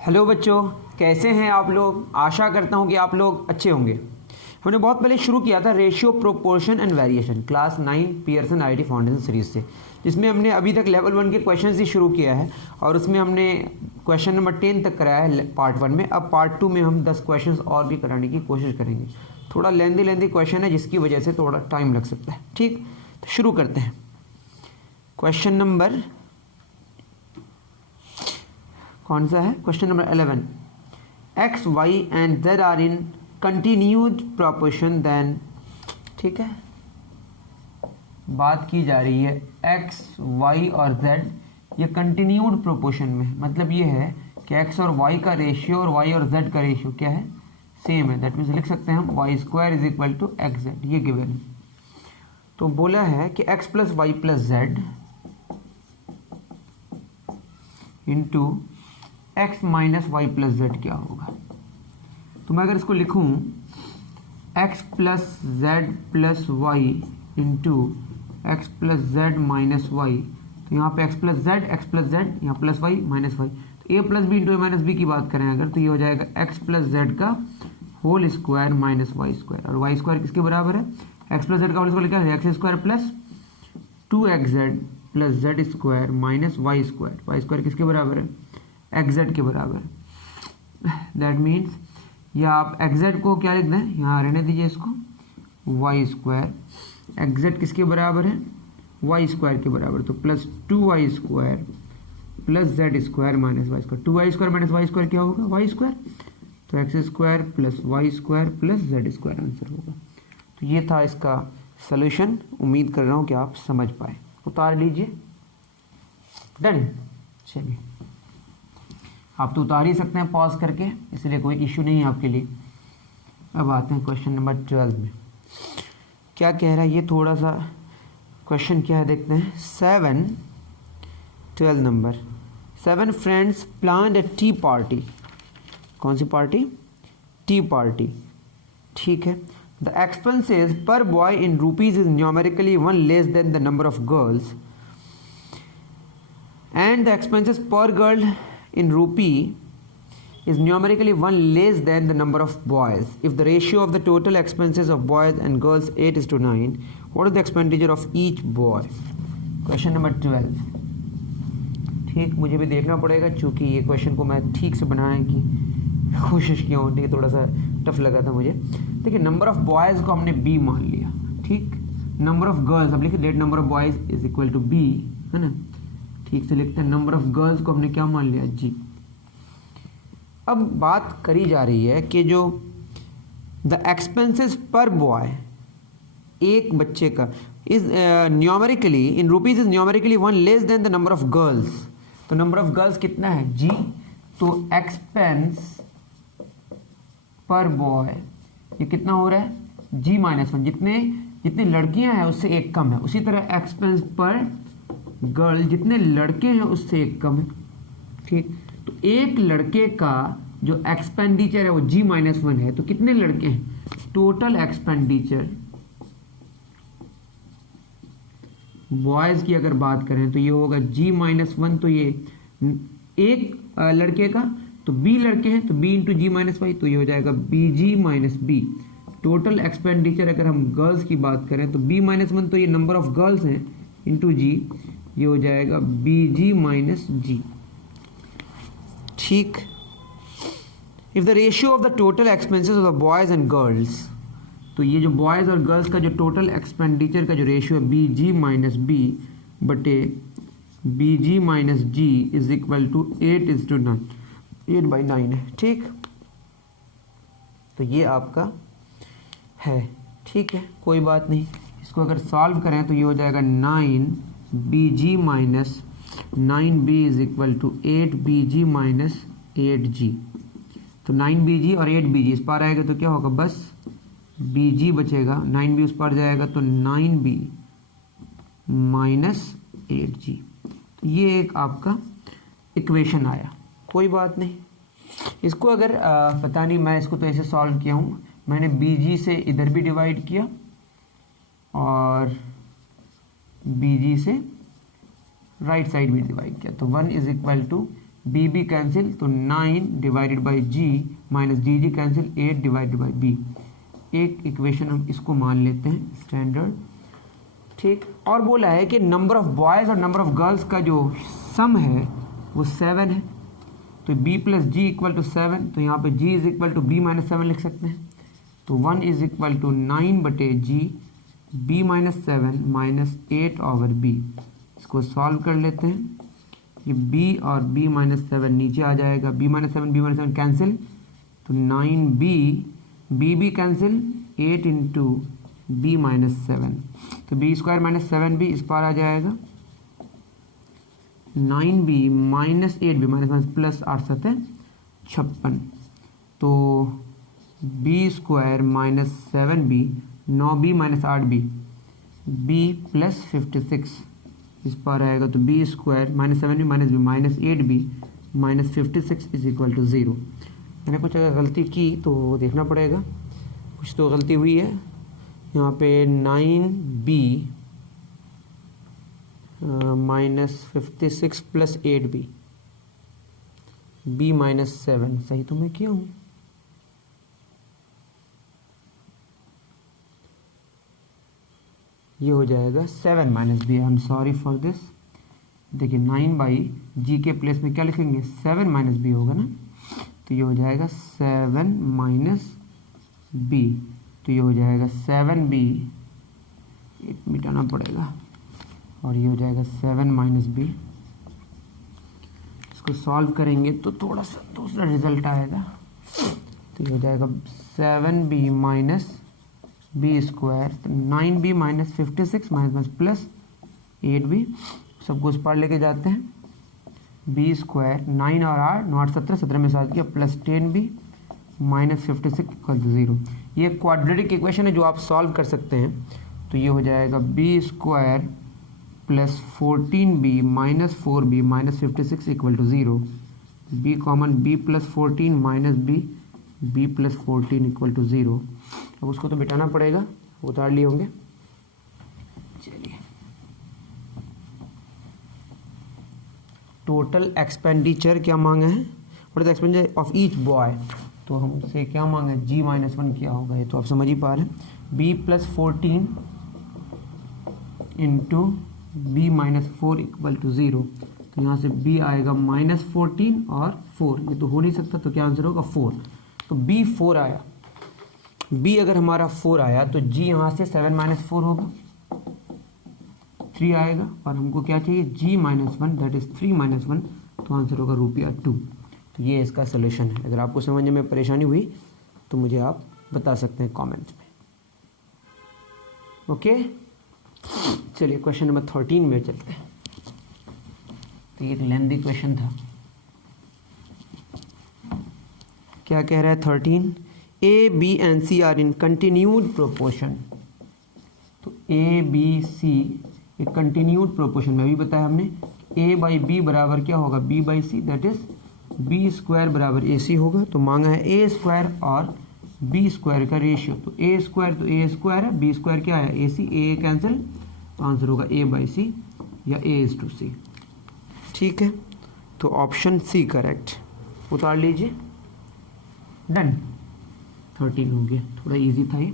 Hello बच्चों, कैसे हैं आप लोग। आशा करता हूं कि आप लोग अच्छे होंगे। हमने बहुत पहले शुरू किया था ratio, proportion and variation class 9 Pearson IIT foundation series से, जिसमें हमने अभी तक लेवल 1 के क्वेश्चंस ही शुरू किया है और उसमें हमने क्वेश्चन नंबर 10 तक कराया है पार्ट 1 में। अब पार्ट 2 में हम 10 क्वेश्चंस और भी कराने की कोशिश करेंगे। थोड़ा लेंदी क्वेश्चन है जिसकी वजह से थोड़ा टाइम लग सकता है। ठीक, तो शुरू करते हैं। क्वेश्चन नंबर कौन सा है? Question number 11। X Y and Z are in continued proportion then. ठीक है, बात की जा रही है एक्स वाई और जेड ये कंटिन्यूड प्रोपोर्शन में, मतलब ये है कि एक्स और वाई का रेशियो और वाई और जेड का रेशियो क्या है, सेम है। दैट मीन्स लिख सकते हैं हम Y square is equal to x Z, ये गिवन है। तो बोला है कि X plus Y plus Z into X minus Y plus Z क्या होगा। तो मैं अगर इसको लिखूं X plus Z plus Y into X plus Z minus Y, तो यहाँ पे एक्स प्लस जेड, यहाँ प्लस वाई माइनस वाई, तो A plus B into A minus B की बात करें अगर, तो ये हो जाएगा एक्स प्लस जेड का whole square minus Y square. और वाई स्क्वायर किसके बराबर है? एक्स प्लस जेड का होल स्क्वायर क्या है? X square plus 2xz plus Z square minus Y square. Y square किसके बराबर है? एक्जेड के बराबर। दैट मीन्स या आप एक्जेड को क्या लिख दें, यहाँ रहने दीजिए इसको, वाई स्क्वायर। एक्जेड किसके बराबर है? वाई स्क्वायर के बराबर, तो plus 2y square plus Z square minus Y square. 2y square minus Y square क्या होगा? Y square. तो X square plus Y square plus Z square answer होगा। तो ये था इसका सोल्यूशन। उम्मीद कर रहा हूँ कि आप समझ पाए। उतार लीजिए। डन। चलिए, आप तो उतार ही सकते हैं पॉज करके, इसलिए कोई इश्यू नहीं है आपके लिए। अब आते हैं क्वेश्चन नंबर 12 में। क्या कह रहा है ये, थोड़ा सा क्वेश्चन क्या है देखते हैं। 12 नंबर 7 फ्रेंड्स प्लान्ड अ टी पार्टी। कौन सी पार्टी? T party. ठीक है। द एक्सपेंसेस पर boy in rupees is numerically 1 less than the number of girls and the expenses per girl in rupee is numerically 1 less than the number of boys. If the ratio of the total expenses of boys and girls 8:9, what is the expenditure of each boy? Question number 12। ठीक, मुझे भी देखना पड़ेगा चूँकि ये question को मैं ठीक से बनाने की कोशिश किया हूँ। ठीक है, थोड़ा सा टफ लगा था मुझे। देखिए, नंबर ऑफ बॉयज़ को हमने बी मान लिया। ठीक, नंबर ऑफ गर्ल्स अब लिखिए, let number of boys is equal to B, है ना। ठीक से लिखते हैं। नंबर ऑफ गर्ल्स को हमने क्या मान लिया? जी। अब बात करी जा रही है कि जो द एक्सपेंसेस पर बॉय, एक बच्चे का, is numerically in rupees is numerically 1 less than the number of girls. तो नंबर ऑफ गर्ल्स कितना है? जी। तो एक्सपेंस पर बॉय ये कितना हो रहा है? जी माइनस 1। जितनी लड़कियां हैं उससे एक कम है। उसी तरह एक्सपेंस पर गर्ल, जितने लड़के हैं उससे एक कम है। ठीक, तो एक लड़के का जो एक्सपेंडिचर है वो जी माइनस 1 है। तो कितने लड़के हैं? टोटल एक्सपेंडिचर बॉयज की अगर बात करें तो ये होगा जी माइनस 1। तो ये एक लड़के का, तो बी लड़के हैं तो बी इंटू जी माइनस वाई, तो ये हो जाएगा B G minus B. Total expenditure अगर हम गर्ल्स की बात करें तो बी माइनस 1, तो ये नंबर ऑफ गर्ल्स हैं, इंटू जी, ये हो जाएगा बी जी माइनस जी। ठीक। If the ratio of the total expenses of the boys and girls, तो ये जो बॉयज और गर्ल्स का जो टोटल एक्सपेंडिचर का जो रेशियो है बी जी माइनस बी बटे B G minus G is equal to 8:9, 8/9 है। ठीक, तो ये आपका है। ठीक है, कोई बात नहीं। इसको अगर सॉल्व करें तो ये हो जाएगा 9 B G minus 9 B is equal to 8 B G minus 8 G. तो 9 बी जी और 8 बी जी इस पार आएगा तो क्या होगा? बस बी जी बचेगा, 9 बी उस पार जाएगा तो 9 बी माइनस 8 जी। तो ये एक आपका इक्वेशन आया। कोई बात नहीं। इसको अगर पता नहीं, मैं इसको तो ऐसे सॉल्व किया हूँ, मैंने बी जी से इधर भी डिवाइड किया और बी जी से राइट साइड भी डिवाइड किया, तो 1 is equal to B B cancel, तो 9 divided by G minus G G cancel, 8 divided by B. एक इक्वेशन हम इसको मान लेते हैं स्टैंडर्ड, ठीक। और बोला है कि नंबर ऑफ बॉयज़ और नंबर ऑफ गर्ल्स का जो सम है वो 7 है, तो b plus G equal to 7, तो यहाँ पे g is equal to b minus 7 लिख सकते हैं। तो 1 इज इक्वल टू 9 बटे जी b minus 7 minus 8 over b। इसको सॉल्व कर लेते हैं, ये b और b माइनस 7 नीचे आ जाएगा, b माइनस 7 कैंसिल, तो 9b b cancel, 8 into b minus 7, तो b स्क्वायर माइनस 7b इस पार आ जाएगा, 9b minus 8b minus plus 8 7 56, तो b square minus 7b, 9b minus 8b, b plus 56 इस पर आएगा, तो b square minus 7b minus b minus 8b minus 56 is equal to 0। मैंने कुछ अगर गलती की तो देखना पड़ेगा, कुछ तो गलती हुई है यहाँ पे। 9b minus 56 plus 8b, b minus 7 सही तो मैं किया हूँ। ये हो जाएगा 7 minus B. I am sorry for this. देखिए 9 बाई जी के प्लेस में क्या लिखेंगे, 7 माइनस बी होगा ना, तो ये हो जाएगा 7 माइनस बी, तो ये हो जाएगा 7b, एक मिटाना पड़ेगा, और ये हो जाएगा 7 माइनस बी। इसको सॉल्व करेंगे तो थोड़ा सा दूसरा रिजल्ट आएगा, तो ये हो जाएगा 7b माइनस बी स्क्वायर, तो 9b minus 56 minus plus 8b, सबको उस पार लेके जाते हैं, बी स्क्वायर 9 और 8 9 8 17 17 में साथ किया plus 10b minus 56 equal to 0। ये क्वाड्रेटिक इक्वेशन है जो आप सॉल्व कर सकते हैं, तो ये हो जाएगा B square plus 14b minus 4b minus 56 equal to 0। B common, b plus 14 minus b plus 14 equal to 0। अब उसको तो मिटाना पड़ेगा, उतार लिए होंगे। चलिए, टोटल एक्सपेंडिचर क्या मांगा है, what is the expenditure of each boy, तो हमसे क्या मांगा है, g माइनस 1 क्या होगा, ये तो आप समझ ही पा रहे हैं। b plus 14 into B minus 4 equal to 0, तो यहाँ से b आएगा माइनस 14 और 4, ये तो हो नहीं सकता, तो क्या आंसर होगा 4। तो b 4 आया, b अगर हमारा 4 आया तो g यहाँ से 7 माइनस 4 होगा, 3 आएगा, और हमको क्या चाहिए, g minus 1 that is 3 minus 1, तो आंसर होगा ₹2। तो ये इसका सोल्यूशन है। अगर आपको समझने में परेशानी हुई तो मुझे आप बता सकते हैं कमेंट्स में। ओके, चलिए क्वेश्चन नंबर 13 में चलते हैं। तो ये एक लेंथी क्वेश्चन था। क्या कह रहा है 13, A B and C are in continued proportion. तो ए बी सी एक कंटिन्यूड प्रोपोर्शन में, अभी बताया हमने, ए बाई बी बराबर क्या होगा, B by C, that is B square बराबर ए सी होगा। तो मांगा है ए स्क्वायर और बी स्क्वायर का रेशियो, तो ए स्क्वायर है, बी स्क्वायर क्या है, ए सी, ए कैंसिल, तो आंसर होगा ए बाई सी या ए इज टू सी। ठीक है, तो ऑप्शन सी करेक्ट, उतार लीजिए, डन। 13 हो गया, थोड़ा इजी था ये।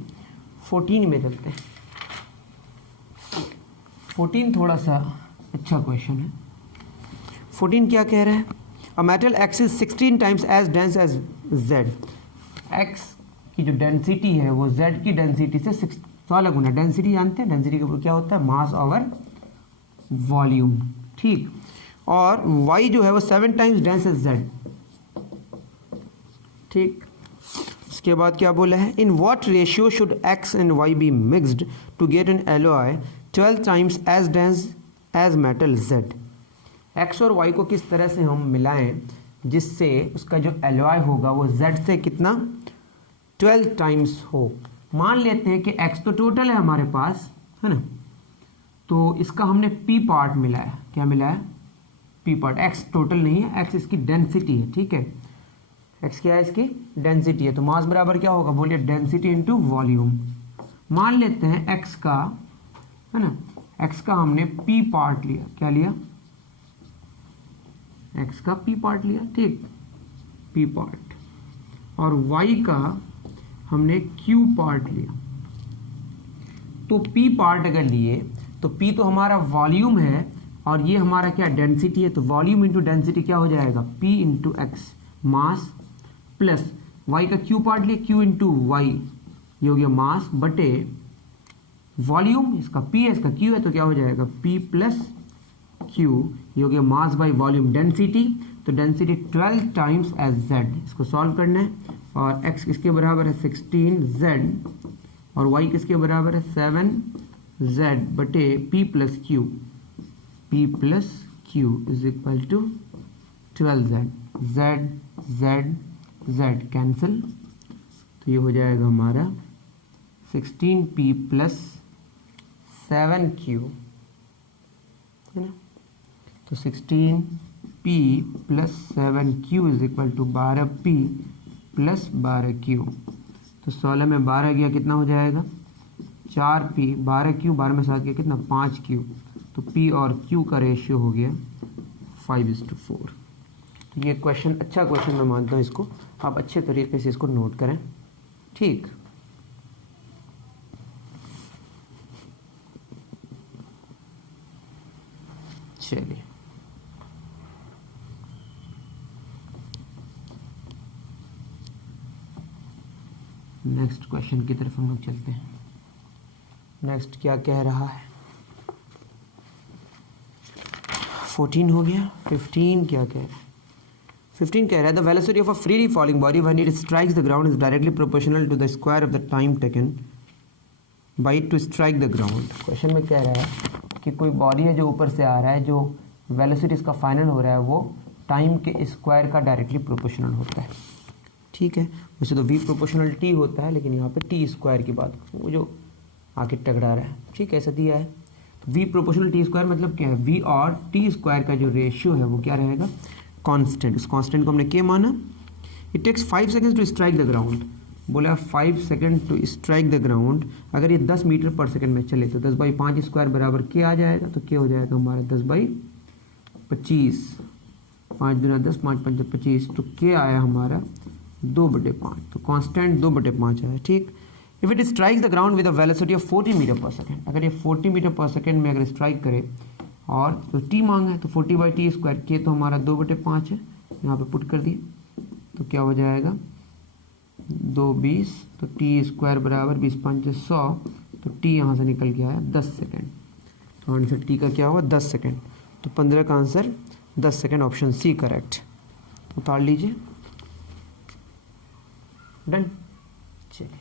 14 में चलते हैं। 14 थोड़ा सा अच्छा क्वेश्चन है। 14 क्या कह रहा है, a metal X is 16 times as dense as Z. X की जो डेंसिटी है वो जेड की डेंसिटी से 16 गुना, डेंसिटी जानते हैं, डेंसिटी के ऊपर क्या होता है, मास ओवर वॉल्यूम, ठीक। और y जो है वो 7 टाइम्स डेंस एज जेड, ठीक। इसके बाद क्या बोला है, in what ratio should x and y be mixed to get an alloy 12 times as dense as metal z। x और y को किस तरह से हम मिलाएं जिससे उसका जो एलॉय होगा वो z से कितना 12 टाइम्स हो। मान लेते हैं कि x तो टोटल है हमारे पास, है ना, तो इसका हमने p पार्ट मिलाया, क्या मिलाया, p पार्ट, x टोटल नहीं है, x इसकी डेंसिटी है, ठीक है, x क्या है, इसकी डेंसिटी है। तो मास बराबर क्या होगा, बोलिए डेंसिटी इंटू वॉल्यूम। मान लेते हैं x का, है ना, x का हमने p पार्ट लिया, क्या लिया, एक्स का पी पार्ट लिया, ठीक, पी पार्ट, और वाई का हमने क्यू पार्ट लिया। तो पी पार्ट अगर लिए तो पी तो हमारा वॉल्यूम है और ये हमारा क्या डेंसिटी है, तो वॉल्यूम इंटू डेंसिटी क्या हो जाएगा, पी इंटू एक्स मास, प्लस वाई का क्यू पार्ट लिए, क्यू इंटू वाई, ये हो गया मास बटे वॉल्यूम, इसका पी है इसका क्यू है, तो क्या हो जाएगा पी प्लस क्यू, ये हो गया मास बाई वॉल्यूम डेंसिटी। तो डेंसिटी 12 टाइम्स एज जेड, इसको सॉल्व करना है, और एक्स किसके बराबर है 16 जेड, और वाई किसके बराबर है 7 जेड बटे P plus Q, P plus Q is equal to 12 Z, Z Z Z cancel, तो ये हो जाएगा हमारा 16p प्लस 7q, है ना। तो 16p plus 7q is equal to 12p plus 12q। तो 16 में 12 गया कितना हो जाएगा 4p, 12q 12 में 7 गया कितना 5q, तो p और q का रेशियो हो गया 5:4। तो ये क्वेश्चन अच्छा क्वेश्चन मैं मानता हूँ, इसको आप अच्छे तरीके से इसको नोट करें, ठीक। चलिए नेक्स्ट क्वेश्चन की तरफ हम लोग चलते हैं। नेक्स्ट क्या कह रहा है, 14 हो गया, 15 क्या कह रहा है, 15 कह रहा है the velocity of a freely falling body when it strikes the ground is directly proportional to the square of the time taken by to strike the ground. Question में कह रहा है कि कोई बॉडी है जो ऊपर से आ रहा है, जो वेलोसिटी इसका फाइनल हो रहा है वो टाइम के स्क्वायर का डायरेक्टली प्रोपोर्शनल होता है, ठीक है। वैसे तो v प्रोपोर्शनल t होता है, लेकिन यहाँ पे t स्क्वायर की बात, वो जो आके टकरा रहा है, ठीक है, ऐसा दिया है। तो v प्रोपोर्शनल t स्क्वायर मतलब क्या है, v और t स्क्वायर का जो रेशियो है वो क्या रहेगा, कांस्टेंट। उस कांस्टेंट को हमने क्या माना, it takes 5 seconds to strike the ground, बोला 5 second to strike the ground. अगर ये 10 मीटर पर सेकेंड में चले तो 10/5 स्क्वायर बराबर क्या आ जाएगा, तो क्या हो जाएगा हमारा 10/25, 5 दूना 10, 5 पंजे 25, तो क्या आया हमारा 2/5, तो कांस्टेंट 2/5 आया, ठीक। If it strikes the ground with a velocity of 40 metre per second, अगर ये 40 मीटर पर सेकेंड में अगर स्ट्राइक करे और तो टी मांगा है, तो 40/t स्क्वायर के तो हमारा 2/5 है, यहाँ पे पुट कर दिए, तो क्या हो जाएगा 2 20, तो टी स्क्वायर बराबर 20 5 100, तो टी यहाँ से निकल गया है 10 सेकेंड, तो आंसर टी का क्या हुआ 10 सेकेंड, तो 15 का answer 10 second, option C correct. उतार लीजिए, डन। चलिए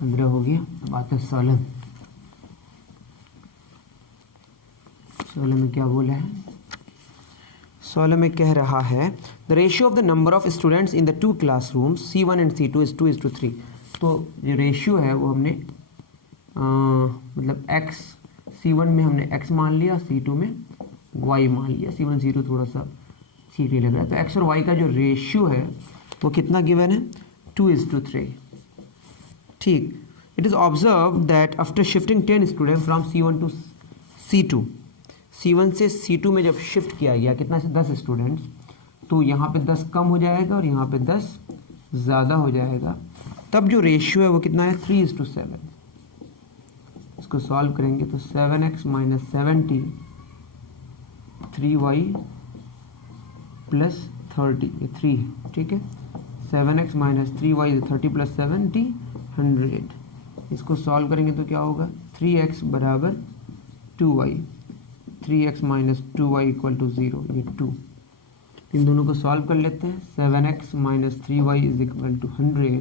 15 हो गया, अब आते हैं 16 में क्या बोला है, 16 में कह रहा है the ratio of the number of students in the 2 classrooms C1 and C2 is 2:3। तो जो रेशियो है वो हमने मतलब x C1 में हमने x मान लिया, C2 में y मान लिया, C1 C2 थोड़ा सा ठीक नहीं लग रहा है, तो x और y का जो रेशियो है वो कितना गिवन है 2:3, ठीक। It is observe that after shifting 10 student from C1 to C2, C1 से C2 में जब शिफ्ट किया गया कितना से 10 स्टूडेंट्स, तो यहाँ पे 10 कम हो जाएगा और यहाँ पे 10 ज़्यादा हो जाएगा, तब जो रेशियो है वो कितना है 3:7। इसको सॉल्व करेंगे तो 7x minus 7t 3y plus 30, ये 3 है, ठीक है। 7x minus 3y 30 plus 7t 100। इसको सॉल्व करेंगे तो क्या होगा 3x बराबर 2y, 3x minus 2y equal to 0, ये 2। इन दोनों को सॉल्व कर लेते हैं, 7x minus 3y is equal to 100,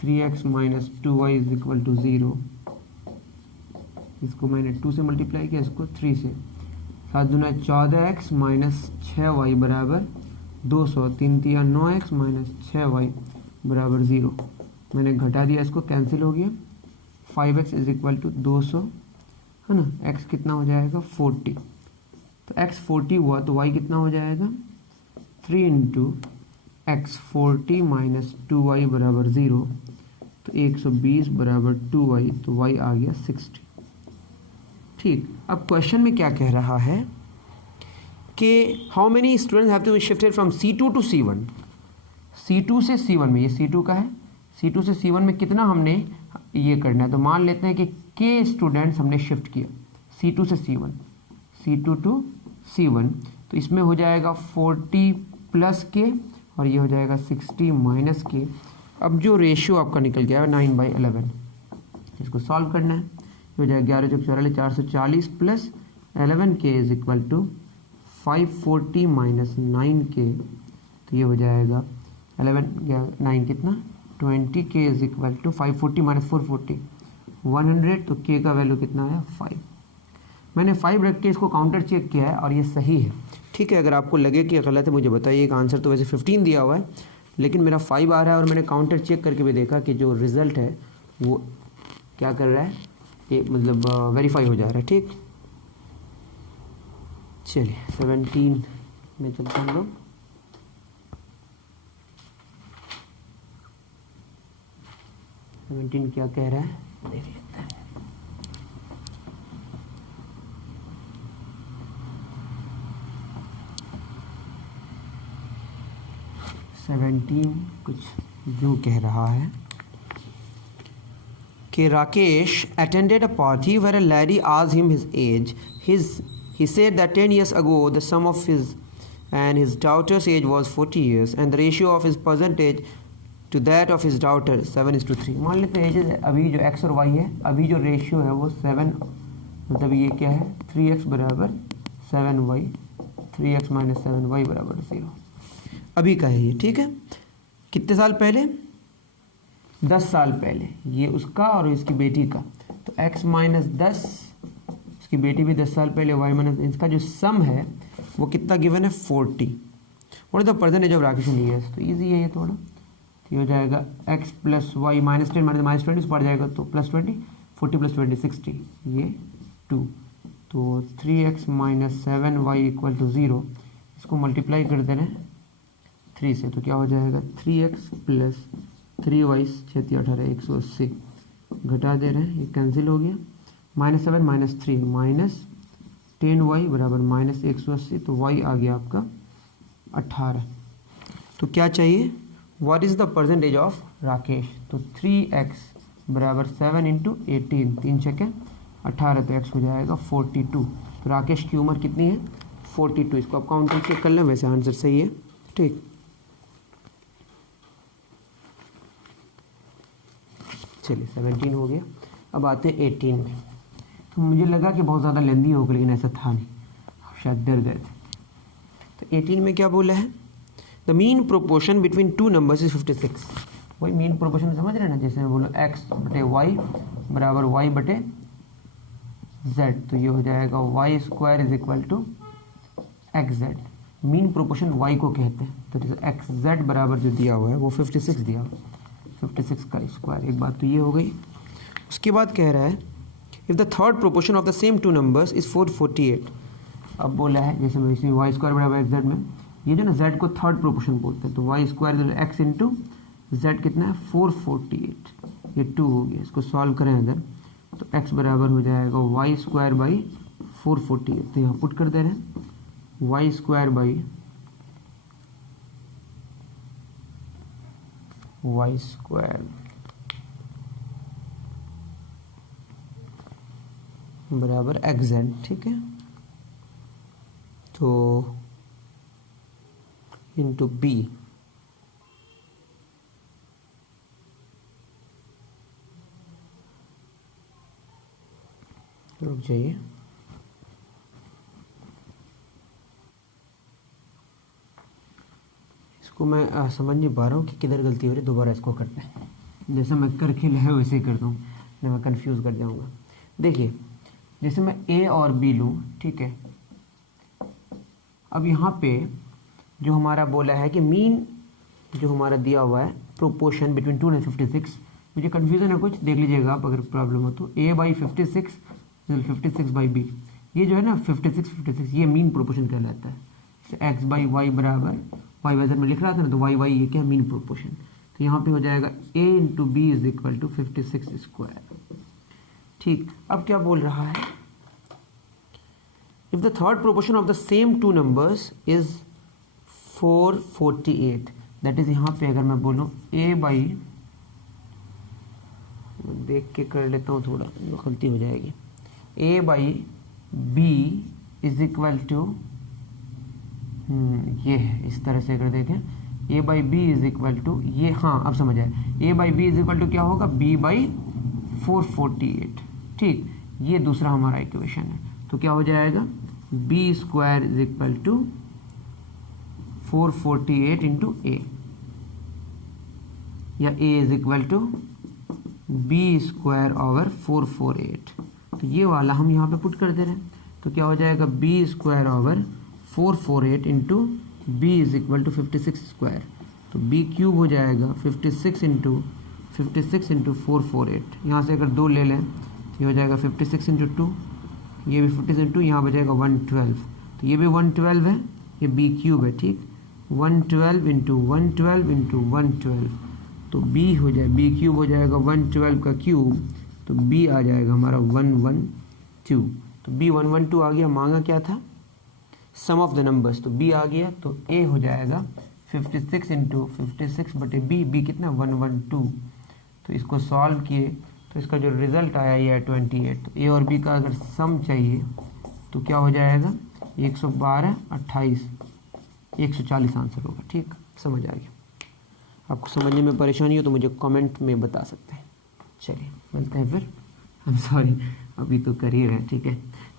3x minus 2y is equal to 0। इसको मैंने 2 से मल्टीप्लाई किया, इसको 3 से, 7 दूना 14x माइनस 6y बराबर 200, 3 तिया 9x माइनस 6y बराबर 0। मैंने घटा दिया, इसको कैंसिल हो गया, 5x इज इक्वल टू 200, है ना, x कितना हो जाएगा 40, तो x 40 हुआ तो y कितना हो जाएगा 3 इंटू एक्स 40 माइनस 2y बराबर 0, तो 120 बराबर 2y, तो y आ गया 60, ठीक। अब क्वेश्चन में क्या कह रहा है कि how many students have to be shifted from C2 to C1, C2 से C1 में, ये C2 का है, C2 से C1 में कितना हमने ये करना है। तो मान लेते हैं कि K स्टूडेंट्स हमने शिफ्ट किया C2 से C1, C2 टू C1, तो इसमें हो जाएगा 40 प्लस K और ये हो जाएगा 60 माइनस K। अब जो रेशियो आपका निकल गया है 9/11, इसको सॉल्व करना है। ये हो जाएगा 11 चौक 44 440 plus 11K is equal to 540 minus 9K, तो ये हो जाएगा 9 कितना 20K is equal to 540 minus 440 100, तो K का वैल्यू कितना है 5। मैंने 5 रख के इसको काउंटर चेक किया है और ये सही है, ठीक है। अगर आपको लगे कि गलत है मुझे बताइए। आंसर तो वैसे 15 दिया हुआ है, लेकिन मेरा 5 आ रहा है और मैंने काउंटर चेक करके भी देखा कि जो रिज़ल्ट है वो क्या कर रहा है, ये मतलब वेरीफाई हो जा रहा है, ठीक। चलिए 17 में चलते हैं हम लोग। क्या कह रहा है देख लेते हैं। कुछ यूँ कह रहा है कि Rakesh attended a party where a lady asked him his age. He said that 10 years ago the sum of his and his daughter's age was 40 years and the ratio of his percentage to that of his daughter 7:3। मान लेते हैं as अभी जो x और y है, अभी जो ratio है वो 7, मतलब ये क्या है 3x बराबर 7y, 3x माइनस 7y बराबर 0 अभी का है ये, ठीक है। कितने साल पहले 10 साल पहले, ये उसका और इसकी बेटी का, तो x माइनस 10, इसकी बेटी भी 10 साल पहले, y माइनस, इसका जो सम है वो कितना गिवन है 40। What is the percentage of Rakesh in years, तो ईजी है ये थोड़ा, तो ये हो जाएगा x plus Y minus 10 minus 20 पड़ जाएगा, तो प्लस 20, 40 प्लस 20 60, ये 2, तो 3x minus 7y equal to 0। इसको मल्टीप्लाई कर दे रहे हैं 3 से, तो क्या हो जाएगा 3x प्लस 3y 6 18 180 घटा दे रहे हैं, ये कैंसिल हो गया, माइनस 7 माइनस 3 माइनस 10y बराबर माइनस 180, तो y आ गया आपका 18। तो क्या चाहिए, what is the percentage of Rakesh, तो 3x बराबर 7 इंटू 18, 3 छक्के 18, तो x हो जाएगा 42। तो राकेश की उम्र कितनी है 42। इसको आप काउंटर चेक कर लें, वैसे आंसर सही है, ठीक। चलिए 17 हो गया। अब आते हैं 18 में। तो मुझे लगा कि बहुत ज़्यादा लेंदी होगा, लेकिन ऐसा था नहीं, शायद डर गए थे। तो 18 में क्या बोला है, the mean proportion between two numbers is 56। वही मीन प्रोपोर्शन समझ रहे हैं ना, जैसे मैं बोलो x बटे वाई बराबर y बटे z, तो ये हो जाएगा y square is equal to x z. Mean proportion y को कहते हैं, तो जैसे एक्स जेड बराबर जो दिया हुआ है वो 56 दिया हुआ है, 56 का स्क्वायर। एक बात तो ये हो गई। उसके बाद कह रहा है if the third proportion of the same two numbers is 448। अब बोला है जैसे मैं इसमें वाई स्क्वायर बराबर एक्स जेड में, ये जो ना जेड को थर्ड प्रोपोर्शन बोलते हैं, तो y square x into z कितना है 448, ये 2 हो गया। इसको सॉल्व करें इधर, तो एक्स बराबर हो जाएगा वाई स्क्वायर बाई 448, तो यहाँ पुट कर दे रहे हैं y square by y square बराबर एक्स जेड, ठीक है। तो इंटू बी, रुक जाइए, इसको मैं समझ नहीं पा रहा हूँ कि किधर गलती हो रही है, दोबारा इसको करते हैं। जैसे मैं करके लाया वैसे ही करता हूँ, नहीं मैं कंफ्यूज कर जाऊँगा। देखिए जैसे मैं ए और बी लूँ, ठीक है। अब यहाँ पे जो हमारा बोला है कि मीन जो हमारा दिया हुआ है प्रोपोर्शन बिटवीन 2 एंड 56, मुझे कन्फ्यूज़न है कुछ, देख लीजिएगा आप अगर प्रॉब्लम हो तो। a बाई 56 56 बाई बी, ये जो है ना 56 ये मीन प्रोपोर्शन कहलाता है। एक्स बाई वाई बराबर वाई वाई में लिख रहा था ना, तो वाई वाई ये क्या है मीन प्रोपोर्शन। तो यहाँ पे हो जाएगा a into b is equal to 56 square, ठीक। अब क्या बोल रहा है, if the third proportion of the same two numbers is 448, that is यहाँ पे अगर मैं बोलूँ a बाई, देख के कर लेता हूँ थोड़ा, गलती हो जाएगी, a by b is equal to, ये है, इस तरह से कर देते हैं, a by b is equal to ये, हाँ अब समझ आया, a by b is equal to क्या होगा, b बाई 448, ठीक, ये दूसरा हमारा इक्वेशन है। तो क्या हो जाएगा, b square is equal to 448 into A, या a is equal to b square over 448, तो ये वाला हम यहाँ पे पुट कर दे रहे हैं। तो क्या हो जाएगा, b square over 448 into b is equal to 56 square, तो b क्यूब हो जाएगा 56 इंटू 448, यहाँ से अगर 2 ले लें तो ये हो जाएगा 56 इंटू 2, ये भी 56 इंटू, यहाँ बचेगा 112, तो ये भी 112 है, ये b क्यूब है, ठीक, 112 इंटू 112 इंटू 112, तो b हो जाए, b क्यूब हो जाएगा 112 का क्यूब, तो b आ जाएगा हमारा 112, तो b 112 आ गया। मांगा क्या था, सम ऑफ द नंबर्स, तो b आ गया, तो a हो जाएगा 56 इंटू 56 बटे b कितना 112, तो इसको सॉल्व किए तो इसका जो रिजल्ट आया ये है 28। तो a और b का अगर सम चाहिए तो क्या हो जाएगा, 112 28 140 आंसर होगा, ठीक, समझ आ गया। आपको समझने में परेशानी हो तो मुझे कमेंट में बता सकते हैं। चलिए मिलते हैं फिर, आई एम सॉरी अभी तो कर ही रहे हैं, ठीक है,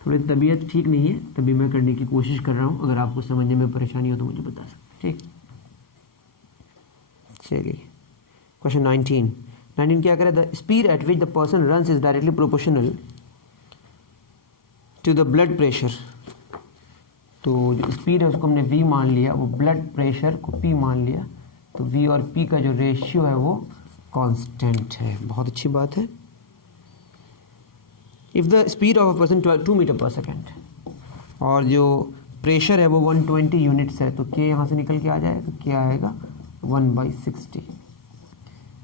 थोड़ी तबीयत ठीक नहीं है तभी मैं करने की कोशिश कर रहा हूँ, अगर आपको समझने में परेशानी हो तो मुझे बता सकते हैं, ठीक। चलिए क्वेश्चन 19 क्या करे, the speed at which the person runs is directly proportional to the blood pressure. तो जो स्पीड है उसको हमने v मान लिया, वो ब्लड प्रेशर को p मान लिया, तो v और p का जो रेशियो है वो कांस्टेंट है। बहुत अच्छी बात है। If the speed of a person 2 metre per second और जो प्रेशर है वो 120 यूनिट्स है, तो k यहाँ से निकल के आ जाएगा, तो क्या आएगा 1/60,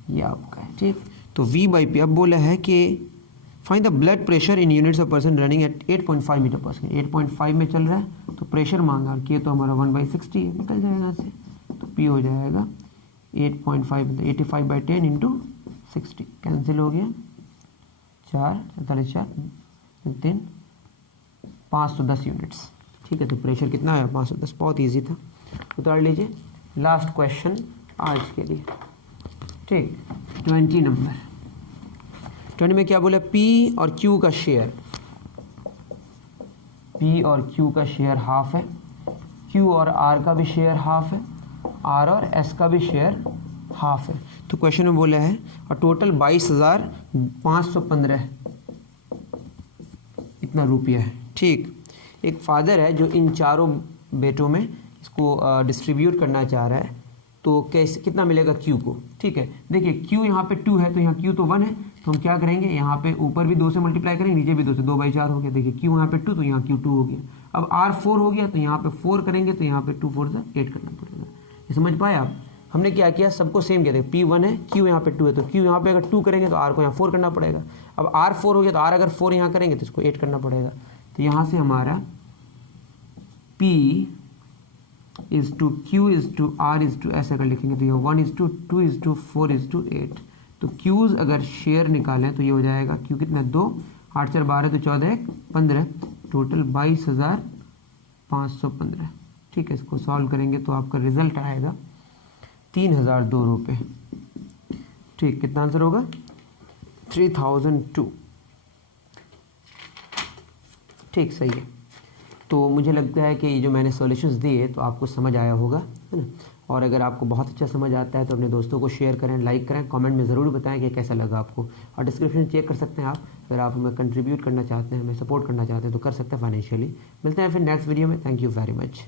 ये आपका है, ठीक। तो v बाई पी, अब बोला है कि find the blood pressure in units of person running at 8.5 metre per second, 8.5 में चल रहा है, तो प्रेशर मांगा, k तो हमारा 1/60 है, निकल जाएगा यहाँ से, तो p हो जाएगा 8.5 85/10 इंटू 60, कैंसिल हो गया, 4 44 4 3 510 यूनिट्स, ठीक है। तो प्रेशर कितना है 510, बहुत इजी था, उतार लीजिए। लास्ट क्वेश्चन आज के लिए, ठीक, 20 नंबर। 20 में क्या बोला, P और Q का शेयर, P और Q का शेयर हाफ है, Q और R का भी शेयर हाफ है, R और S का भी शेयर हाफ है। तो क्वेश्चन में बोला है और टोटल 22,515 इतना रुपया है, ठीक। एक फादर है जो इन चारों बेटों में इसको डिस्ट्रीब्यूट करना चाह रहा है, तो कैसे, कितना मिलेगा Q को, ठीक है। देखिए Q यहाँ पे 2 है, तो यहाँ Q तो 1 है, तो हम क्या करेंगे, यहाँ पे ऊपर भी 2 से मल्टीप्लाई करेंगे, नीचे भी 2 से, 2/4 हो गया। देखिए Q यहाँ पे 2, तो यहाँ Q 2 हो गया। अब R 4 हो गया, तो यहाँ पे 4 करेंगे, तो यहाँ पे 2 4 से 8 करना पड़ेगा। ये समझ पाए आप। हमने क्या किया, सबको सेम किया, देखिए P 1 है, Q यहाँ पे 2 है, तो Q यहाँ पे अगर 2 करेंगे तो R को यहाँ 4 करना पड़ेगा। अब R 4 हो गया, तो R अगर 4 यहाँ करेंगे तो इसको 8 करना पड़ेगा। तो यहाँ से हमारा P is to Q is to R is to, ऐसा कर लिखेंगे, तो ये 1:2 2:4 4:8। तो Q's अगर शेयर निकालें तो ये हो जाएगा, Q कितना 2, 8 4 12, तो 14 1 15, टोटल 22,515, ठीक है। इसको सॉल्व करेंगे तो आपका रिजल्ट आएगा 3,002 रुपये, ठीक। कितना आंसर होगा, 3002, ठीक, सही है। तो मुझे लगता है कि ये जो मैंने सॉल्यूशंस दिए तो आपको समझ आया होगा, है ना। और अगर आपको बहुत अच्छा समझ आता है तो अपने दोस्तों को शेयर करें, लाइक करें, कमेंट में ज़रूर बताएं कि कैसा लगा आपको। और डिस्क्रिप्शन चेक कर सकते हैं आप, अगर आप हमें कंट्रीब्यूट करना चाहते हैं, हमें सपोर्ट करना चाहते हैं तो कर सकते हैं फाइनेंशियली। मिलते हैं फिर नेक्स्ट वीडियो में। Thank you very much.